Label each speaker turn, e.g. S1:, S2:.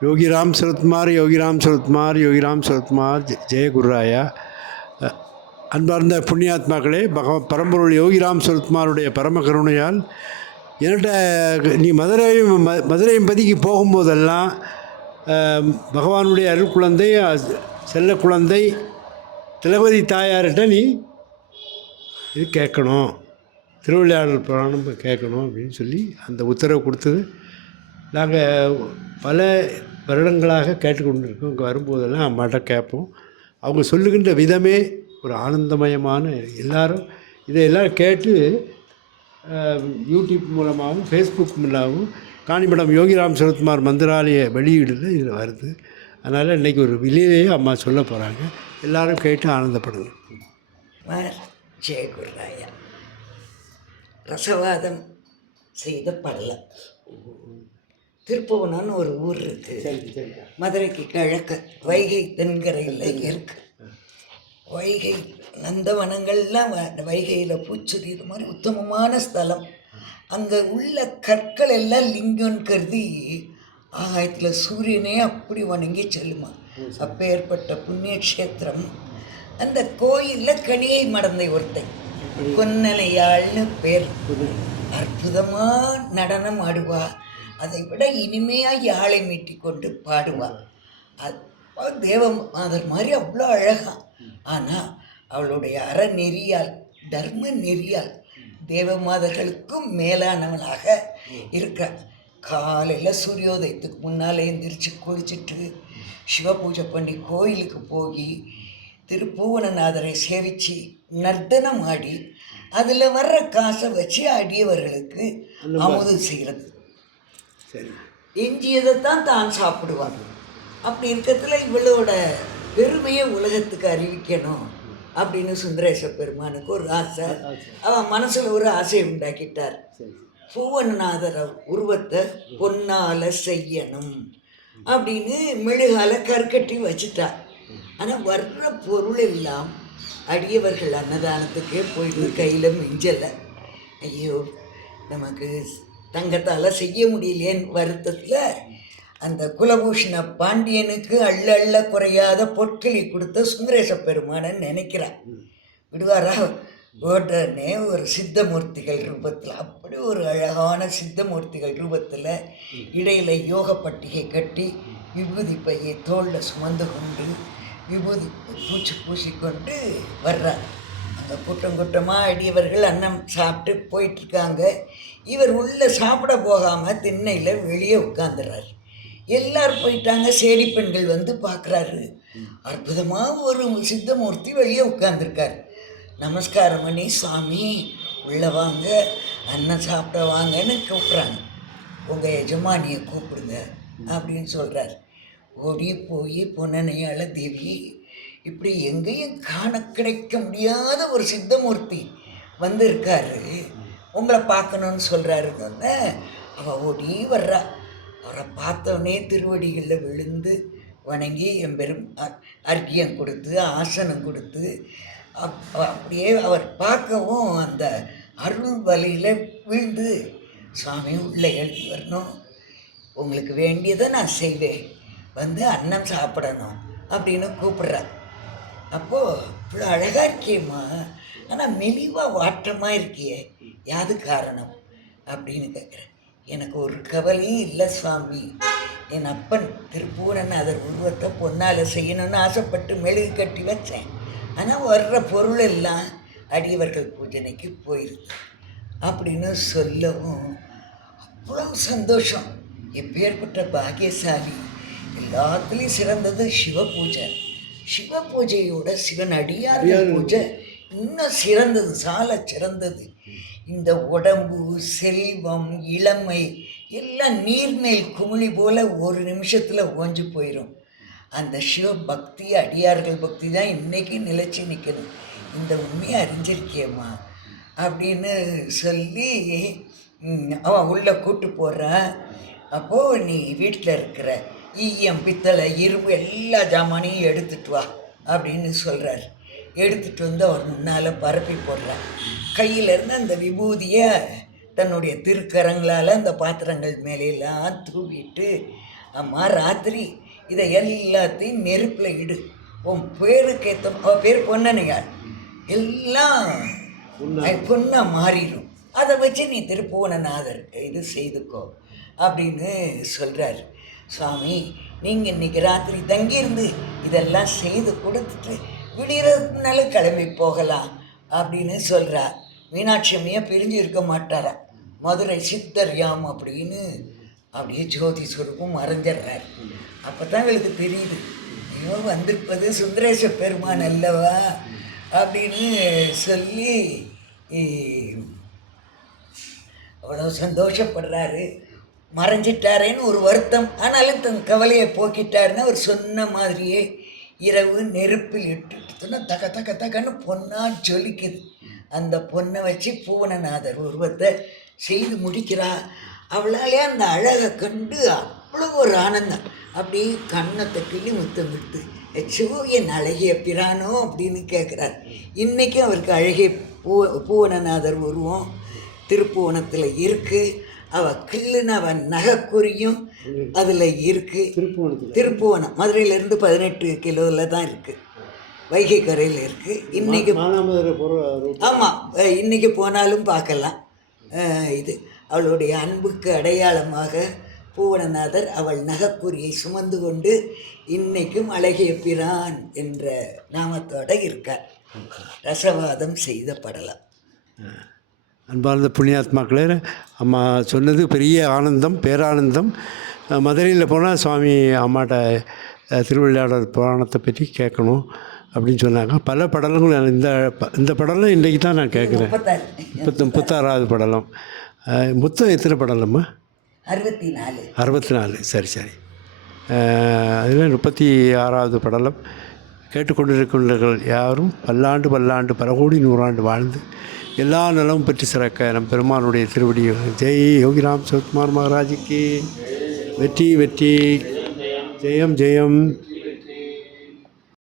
S1: யோகிராம் சரத்குமார் யோகிராம் சரத்குமார் யோகிராம் சரத்குமார் ஜெ- ஜெய குருராயா. அன்பார்ந்த புண்ணியாத்மாக்களே பகவ பரம்பொருள் யோகிராம் சரத்குமாருடைய பரம கருணையால் என்கிட்ட நீ மதுரை ம- மதுரை பதிக்கு போகும்போதெல்லாம் பகவானுடைய அருள் குழந்தை செல்ல குழந்தை திலபதி தாயார்கிட்ட நீ இது கேட்கணும். திருவிளையாடல் புராணம் கேட்கணும் அப்படின்னு சொல்லி அந்த உத்தரவு கொடுத்தது. நாங்கள் பல வருடங்களாக கேட்டுக்கொண்டிருக்கோம். இங்கே வரும்போதெல்லாம் அம்மாட்ட கேட்போம். அவங்க சொல்லுகின்ற விதமே ஒரு ஆனந்தமயமான எல்லாரும் இதையெல்லாம் கேட்டு யூடியூப் மூலமாகவும் ஃபேஸ்புக் மூலமாகவும் காணிமடம் யோகிராம் சரத்குமார் மந்திராலய வெளியீடுல இதில் வருது. அதனால் இன்றைக்கி ஒரு விலையிலேயே அம்மா சொல்ல போகிறாங்க எல்லாரும் கேட்டு ஆனந்தப்படுங்க.
S2: மார் ரசவாதம் செய்த பள்ளம் திருப்புவனம்னு ஒரு ஊர் இருக்கு. மதுரைக்கு கிழக்கு. வைகை தென்கரையில் இருக்கு. வைகை நந்தவனங்கள்லாம் வைகையில் பூச்செடி இது மாதிரி உத்தமமான ஸ்தலம். அங்கே உள்ள கற்கள் எல்லாம் லிங்கம்னு கருதி ஆகாயத்தில் சூரியனே அப்படி வணங்கி செல்லுமா. அப்பேற்பட்ட புண்ணிய க்ஷேத்திரம் அந்த கோயிலில் கனியை மடந்தை ஒருத்தன் கொன்னலையாள்னு பேர். அற்புதமாக நடனம் ஆடுவா. அதை விட இனிமையாக யாழை மீட்டி கொண்டு பாடுவா. அது தேவ மாதர் மாதிரி அவ்வளோ அழகா. ஆனால் அவளுடைய அறநெறியால் தர்ம நெறியால் தேவமாதர்களுக்கும் மேலானவளாக இருக்கிறாள் காலையில் சூரியோதயத்துக்கு முன்னால் எந்திரிச்சு குளிச்சுட்டு சிவ பூஜை பண்ணி கோயிலுக்கு போய் திருப்பூவனநாதரை சேவிச்சு நர்த்தனம் ஆடி அதில் வர்ற காசை வச்சு அடியவர்களுக்கு அமுது செய்கிறது
S1: சரி.
S2: எஞ்சியதை தான் தான் சாப்பிடுவாங்க அப்படி இருக்கிறதுல இவளோட பெருமையை உலகத்துக்கு அறிவிக்கணும் அப்படின்னு சுந்தரேச பெருமானுக்கு ஒரு ஆசை. அவன் மனசில் ஒரு ஆசையை உண்டாக்கிட்டார். பூவனநாதர் உருவத்தை பொன்னால செய்யணும் அப்படின்னு மெழுகால கற்கட்டி வச்சுட்டார். ஆனால் வர்ற பொருள் எல்லாம் அடியவர்கள் அன்னதானத்துக்கே போயிட்டு கையில் மிஞ்சலை. ஐயோ நமக்கு தங்கத்தால் செய்ய முடியலேன்னு வருத்தத்தில் அந்த குலபூஷண பாண்டியனுக்கு அள்ள அள்ள குறையாத பொற்களி கொடுத்த சுந்தரேச பெருமானை நினைக்கிறான் விடுவாரா? உடனே ஒரு சித்தமூர்த்திகள் ரூபத்தில் அப்படி ஒரு அழகான சித்தமூர்த்திகள் ரூபத்தில் இடையில யோக பட்டிகை கட்டி விபூதி பையை தோளில் சுமந்து கொண்டு விபூதி பூச்சி பூசிக்கொண்டு வர்றார். கூட்டம் கூட்டமாக அடியவர்கள் அன்னம் சாப்பிட்டு போயிட்டுருக்காங்க. இவர் உள்ளே சாப்பிட போகாமல் திண்ணையில் வெளியே உட்காந்துறாரு எல்லாரும் போயிட்டாங்க. சேடி பெண்கள் வந்து பார்க்குறாரு. அற்புதமாக ஒரு சித்தமூர்த்தி வெளியே உட்காந்துருக்கார் நமஸ்காரம் பண்ணி சாமி உள்ளே வாங்க. அன்னம் சாப்பிட வாங்கன்னு கூப்பிட்றாங்க. உங்கள் எஜமானியை கூப்பிடுங்க அப்படின்னு சொல்கிறார் ஓடி போய் பொன்னனையால் தேவி இப்படி எங்கேயும் காண கிடைக்க முடியாத ஒரு சித்தமூர்த்தி வந்திருக்காரு. உங்களை பார்க்கணுன்னு சொல்கிறாருன்னு அவள் ஓடி வர்றா. அவரை பார்த்தோன்னே திருவடிகளில் விழுந்து வணங்கி என் பெரும் அர்க்கியம் கொடுத்து ஆசனம் கொடுத்து அப்படியே அவர் பார்க்கவும் அந்த அருள் வலையில் விழுந்து சுவாமி உள்ளே எழுதி வரணும். உங்களுக்கு வேண்டியதை நான் செய்வேன். வந்து அன்னம் சாப்பிடணும். அப்படின்னு கூப்பிட்றார் அப்போது இவ்வளோ அழகாக இருக்கியம்மா ஆனால் மெலிவாக வாட்டமாக இருக்கியே யாது காரணம்? அப்படின்னு கேட்குறேன் எனக்கு ஒரு கவலையும் இல்லை சுவாமி. என் அப்பன் திருப்பூரன் அதர் உருவத்தை பொன்னால் செய்யணும்னு ஆசைப்பட்டு மெழுகு கட்டி வச்சேன். ஆனால் வர்ற பொருள் எல்லாம் அடியவர்கள் பூஜனைக்கு போயிருக்கு. அப்படின்னு சொல்லவும் அவ்வளோ சந்தோஷம். எப்பேற்பட்ட பாக்கியசாலி. எல்லாத்துலேயும் சிறந்தது சிவ பூஜை. சிவ பூஜையோட சிவன் அடியார்கள் பூஜை இன்னும் சிறந்தது சால சிறந்தது. இந்த உடம்பு செல்வம் இளமை எல்லாம் நீர்மேல் குமிழி போல ஒரு நிமிஷத்தில் ஓஞ்சு போயிடும் அந்த சிவ பக்தி அடியார்கள் பக்தி தான் இன்னைக்கு நிலைச்சு நிற்கணும் இந்த உண்மையை அறிஞ்சிருக்கியம்மா அப்படின்னு சொல்லி அவன் உள்ளே கூட்டு போகிறான் அப்போது நீ வீட்டில் இருக்கிற ஈயம் பித்தளை இரும்பு எல்லா ஜாமானையும் எடுத்துட்டு வா அப்படின்னு சொல்கிறார் எடுத்துட்டு வந்து அவர் முன்னால் பரப்பி போடுறார். கையில இருந்து அந்த விபூதியை தன்னுடைய திருக்கரங்களால் அந்த பாத்திரங்கள் மேலெல்லாம் தூவிட்டு அம்மா ராத்திரி இதை எல்லாத்தையும் நெருப்பில் இடு. உன் பேருக்கு ஏற்ற அவள் பேர் பொன்னனையாள் எல்லாம் பொண்ணா மாறிடும். அதை வச்சு நீ திருப்புவனநாதர் இது செய்துக்கோ அப்படின்னு சொல்கிறார் சுவாமி நீங்கள் இன்னைக்கு ராத்திரி தங்கியிருந்து இதெல்லாம் செய்து கொடுத்துட்டு விடியறதுனால கிளம்பி போகலாம் அப்படின்னு சொல்கிறார் மீனாட்சி அம்மையா பிரிஞ்சு இருக்க மாட்டாரா. மதுரை சித்தர் யாம் அப்படின்னு அப்படியே ஜோதி சொருப்பும் மறைஞ்சிடுறார். அப்போ தான் இவளுக்கு தெரியுது. ஐயோ வந்திருப்பது சுந்தரேச பெருமான் அல்லவா அப்படின்னு சொல்லி அவ்வளோ சந்தோஷப்படுறாரு. மறைஞ்சிட்டாரேன்னு ஒரு வருத்தம். ஆனாலும் தன் கவலையை போக்கிட்டாருன்னு அவர் சொன்ன மாதிரியே இரவு நெருப்பில் இட்டுட்டுனா தக தக்க தக்கன்னு பொன்னா ஜொலிக்குது. அந்த பொண்ணை வச்சு பூவனநாதர் உருவத்தை செய்து முடிக்கிறா. அவளாலே அந்த அழகை கண்டு அவ்வளோ ஒரு ஆனந்தம். அப்படியே கன்னத்தை கிள்ளி முத்தம் விட்டு எச்சோ என் அழகிய பிரானோ அப்படின்னு கேட்குறார் இன்றைக்கும் அவருக்கு அழகிய பூ பூவனநாதர் உருவம் திருப்புவனத்தில் இருக்குது அவ கிள்ளுன அவன் நகைக்குறியும் அதில் இருக்குது
S1: திருப்புவனத்தில்.
S2: திருப்புவனம். மதுரையிலேருந்து பதினெட்டு கிலோவில் தான் இருக்குது வைகை கரையில் இருக்குது இன்றைக்கி ஆமாம் இன்றைக்கி போனாலும் பார்க்கலாம். இது அவளுடைய அன்புக்கு அடையாளமாக பூவனநாதர் அவள் நகைக்குறியை சுமந்து கொண்டு இன்னைக்கும் அழகிய பிரான் என்ற நாமத்தோட இருக்கார். ரசவாதம் செய்த படலம்.
S1: அன்பார்ந்த புண்ணியாத்மாக்களே அம்மா சொன்னது பெரிய ஆனந்தம் பேரானந்தம். மதுரையில் போனால் சுவாமி அம்மாட்ட திருவிளையாடல் புராணத்தை பற்றி கேட்கணும் அப்படின்னு சொன்னாங்க. பல படலங்கள் இந்த இந்த படலம் இன்றைக்கி தான் நான் கேட்குறேன். முப்பத்து முப்பத்தாறாவது படலம். மொத்தம் எத்தனை படலம்மா?
S2: அறுபத்தி நாலு
S1: அறுபத்தி நாலு சரி. சரி அதில் முப்பத்தி ஆறாவது படலம். கேட்டுக்கொண்டிருக்கின்றவர்கள் யாரும் பல்லாண்டு பல்லாண்டு பல கோடி நூறாண்டு வாழ்ந்து எல்லா நலமும் பெற்று சிறக்க நம் பெருமானுடைய திருவடி. ஜெய் யோகிராம் சிவகுமார் மகாராஜுக்கு. வெற்றி வெற்றி. ஜெயம் ஜெயம்.